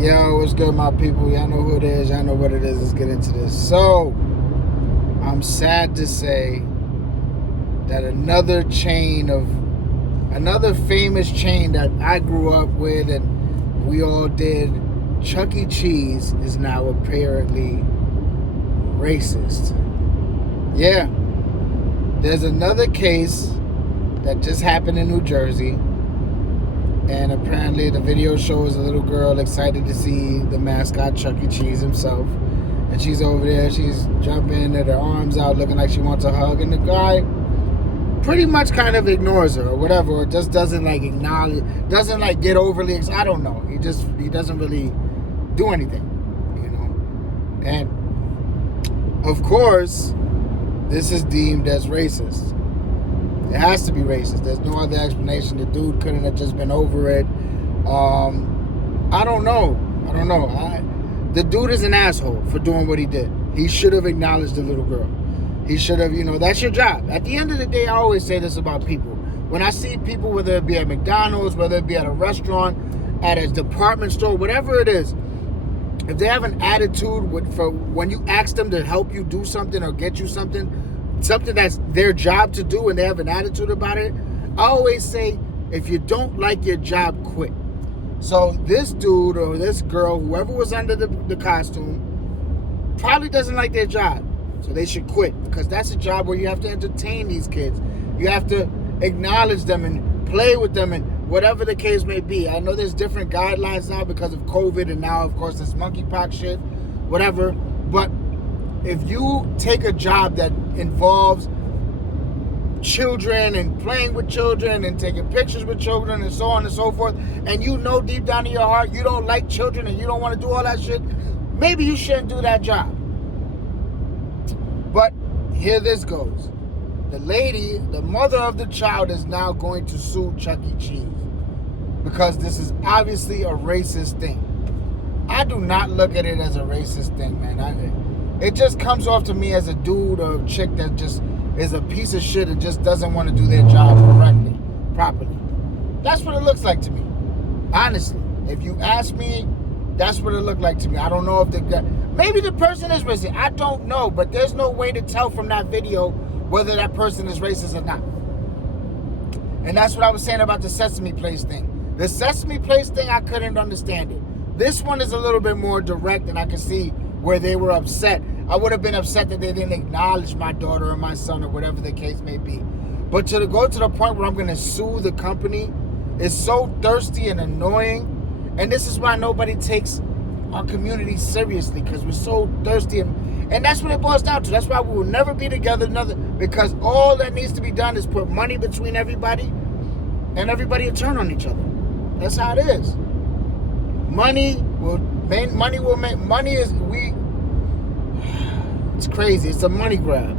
Yo, what's good, my people? Y'all know who it is. Y'all know what it is. Let's get into this. So, I'm sad to say that another famous chain that I grew up with and we all did, Chuck E. Cheese, is now apparently racist. Yeah, there's another case that just happened in New Jersey. And apparently the video shows a little girl excited to see the mascot Chuck E. Cheese himself. And she's over there, she's jumping with her arms out looking like she wants a hug. And the guy pretty much kind of ignores her or whatever, or just doesn't like acknowledge, doesn't like get overly excited. I don't know. He doesn't really do anything, you know. And of course, this is deemed as racist. It has to be racist. There's no other explanation. The dude couldn't have just been over it. I don't know. The dude is an asshole for doing what he did. He should have acknowledged the little girl. He should have, that's your job. At the end of the day, I always say this about people. When I see people, whether it be at McDonald's, whether it be at a restaurant, at a department store, whatever it is, if they have an attitude for when you ask them to help you do something or get you something that's their job to do and they have an attitude about it, I always say, if you don't like your job, quit. So this dude or this girl, whoever was under the costume, probably doesn't like their job. So they should quit, because that's a job where you have to entertain these kids. You have to acknowledge them and play with them and whatever the case may be. I know there's different guidelines now because of COVID, and now, of course, this monkeypox shit, whatever. But if you take a job that involves children and playing with children and taking pictures with children and so on and so forth, and you know deep down in your heart you don't like children and you don't want to do all that shit, maybe you shouldn't do that job. But here this goes. The lady, the mother of the child, is now going to sue Chuck E. Cheese because this is obviously a racist thing. I do not look at it as a racist thing, man. It just comes off to me as a dude or a chick that just is a piece of shit and just doesn't want to do their job properly. That's what it looks like to me. Honestly, if you ask me, that's what it looked like to me. I don't know if maybe the person is racist. I don't know, but there's no way to tell from that video whether that person is racist or not. And that's what I was saying about the Sesame Place thing. The Sesame Place thing, I couldn't understand it. This one is a little bit more direct, and I can see where they were upset. I would have been upset that they didn't acknowledge my daughter or my son or whatever the case may be. But to go to the point where I'm going to sue the company is so thirsty and annoying. And this is why nobody takes our community seriously, because we're so thirsty. And that's what it boils down to. That's why we will never be together, because all that needs to be done is put money between everybody, and everybody will turn on each other. That's how it is. It's crazy. It's a money grab.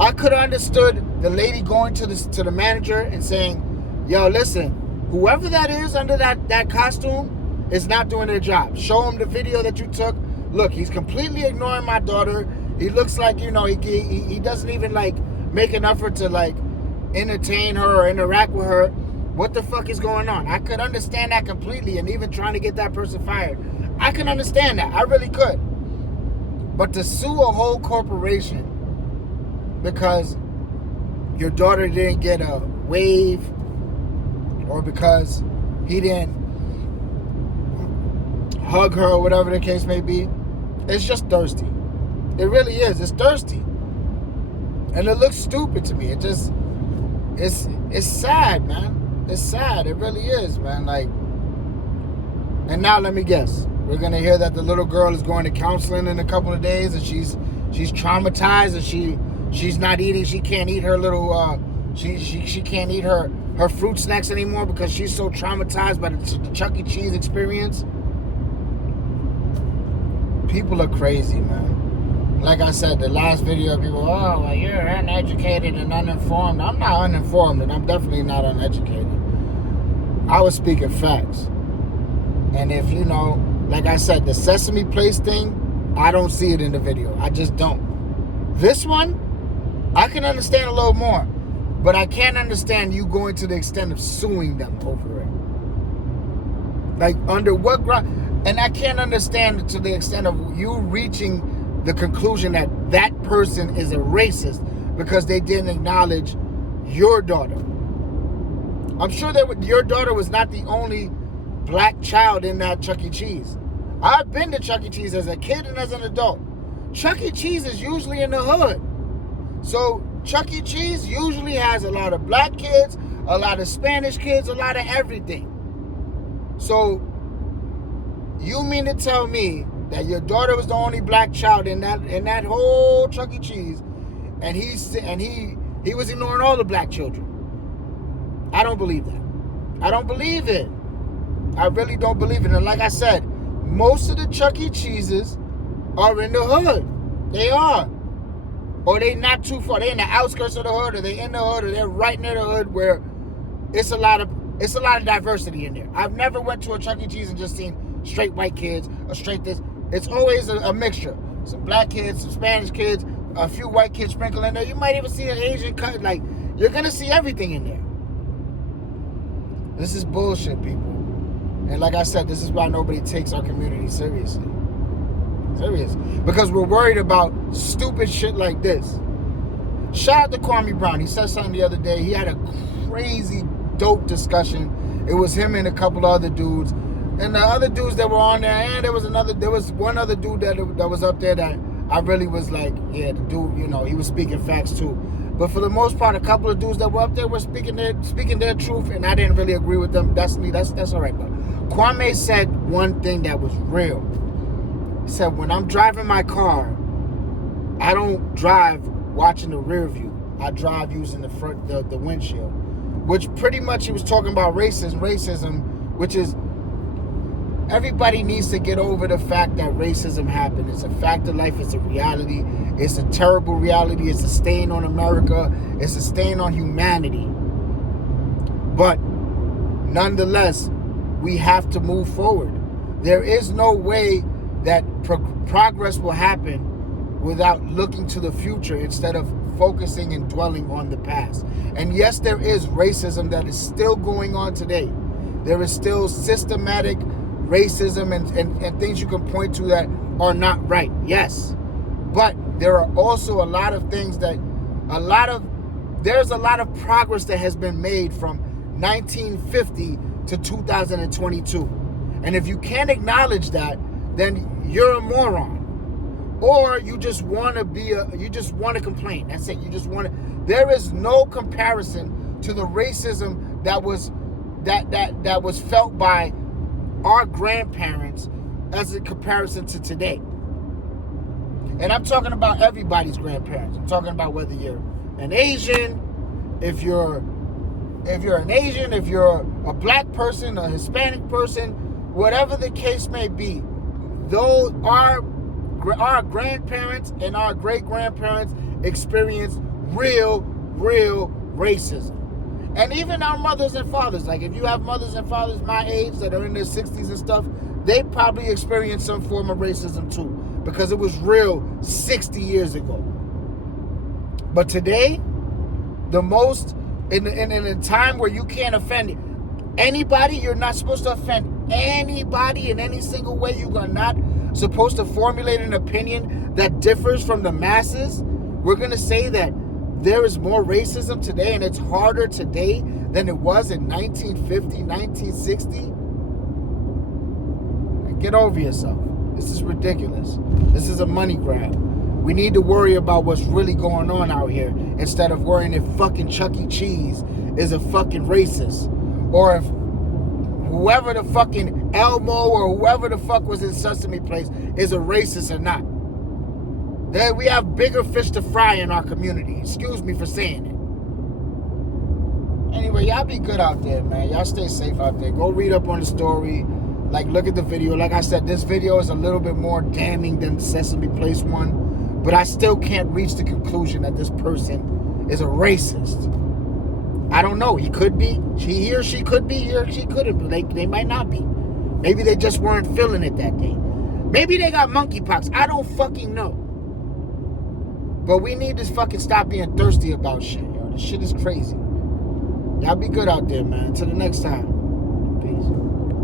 I could have understood the lady going to the manager and saying, yo, listen, whoever that is under that costume is not doing their job. Show him the video that you took. Look, he's completely ignoring my daughter. He looks like, he doesn't even make an effort to entertain her or interact with her. What the fuck is going on? I could understand that completely, and even trying to get that person fired. I can understand that. I really could. But to sue a whole corporation because your daughter didn't get a wave, or because he didn't hug her or whatever the case may be, it's just thirsty. It really is. It's thirsty. And it looks stupid to me. It's sad, man. It's sad. It really is, man. And now let me guess. We're going to hear that the little girl is going to counseling in a couple of days, and she's traumatized, and she's not eating. She can't eat her little she can't eat her fruit snacks anymore because she's so traumatized by the Chuck E. Cheese experience. People are crazy, man. Like I said, the last video, people, oh, well, you're uneducated and uninformed. I'm not uninformed, and I'm definitely not uneducated. I was speaking facts. And if, like I said, the Sesame Place thing, I don't see it in the video. I just don't. This one, I can understand a little more. But I can't understand you going to the extent of suing them over Like, under what ground? And I can't understand it to the extent of you reaching the conclusion that that person is a racist because they didn't acknowledge your daughter. I'm sure that your daughter was not the only black child in that Chuck E. Cheese. I've been to Chuck E. Cheese as a kid and as an adult. Chuck E. Cheese is usually in the hood. So Chuck E. Cheese usually has a lot of black kids, a lot of Spanish kids, a lot of everything. So you mean to tell me that your daughter was the only black child in that whole Chuck E. Cheese, and he was ignoring all the black children? I don't believe that. I don't believe it. I really don't believe it. And like I said, most of the Chuck E. Cheeses are in the hood. They are. Or they not too far. They in the outskirts of the hood, or they in the hood, or they're right near the hood where it's a lot of diversity in there. I've never went to a Chuck E. Cheese and just seen straight white kids or straight this. It's always a mixture. Some black kids, some Spanish kids, a few white kids sprinkled in there. You might even see an Asian cut. Like, you're going to see everything in there. This is bullshit, people. And like I said, this is why nobody takes our community seriously. Serious. Because we're worried about stupid shit like this. Shout out to Kwame Brown. He said something the other day. He had a crazy, dope discussion. It was him and a couple of other dudes. And the other dudes that were on there, and there was one other dude that was up there that I really was like, yeah, the dude, he was speaking facts too. But for the most part, a couple of dudes that were up there were speaking their truth, and I didn't really agree with them. That's me. That's all right. But Kwame said one thing that was real. He said, when I'm driving my car, I don't drive watching the rear view. I drive using the front, the windshield. Which pretty much he was talking about racism, which is everybody needs to get over the fact that racism happened. It's a fact of life. It's a reality. It's a terrible reality. It's a stain on America. It's a stain on humanity. But nonetheless, we have to move forward. There is no way that progress will happen without looking to the future instead of focusing and dwelling on the past. And yes, there is racism that is still going on today. There is still systematic racism and things you can point to that are not right. Yes. But there are also a lot of things there's a lot of progress that has been made from 1950 to 2022. And if you can't acknowledge that, then you're a moron. Or you just want to complain. That's it. There is no comparison to the racism that was felt by our grandparents as a comparison to today. And I'm talking about everybody's grandparents. I'm talking about whether you're an Asian, if you're an Asian, if you're a black person, a Hispanic person, whatever the case may be, though our grandparents and our great-grandparents experienced real racism. And even our mothers and fathers, like if you have mothers and fathers my age that are in their 60s and stuff, they probably experienced some form of racism too, because it was real 60 years ago. But today, the most, in a time where you can't offend anybody, you're not supposed to offend anybody in any single way. You are not supposed to formulate an opinion that differs from the masses. We're going to say that there is more racism today and it's harder today than it was in 1950, 1960. Get over yourself. This is ridiculous. This is a money grab. We need to worry about what's really going on out here instead of worrying if fucking Chuck E. Cheese is a fucking racist, or if whoever the fucking Elmo or whoever the fuck was in Sesame Place is a racist or not. We have bigger fish to fry in our community. Excuse me for saying it. Anyway, y'all be good out there, man. Y'all stay safe out there. Go read up on the story. Like, look at the video. Like I said, this video is a little bit more damning than the Sesame Place one. But I still can't reach the conclusion that this person is a racist. I don't know. He could be. He or she could be. He or she couldn't. They might not be. Maybe they just weren't feeling it that day. Maybe they got monkeypox. I don't fucking know. But we need to fucking stop being thirsty about shit, yo. This shit is crazy. Y'all be good out there, man. Until the next time. Peace.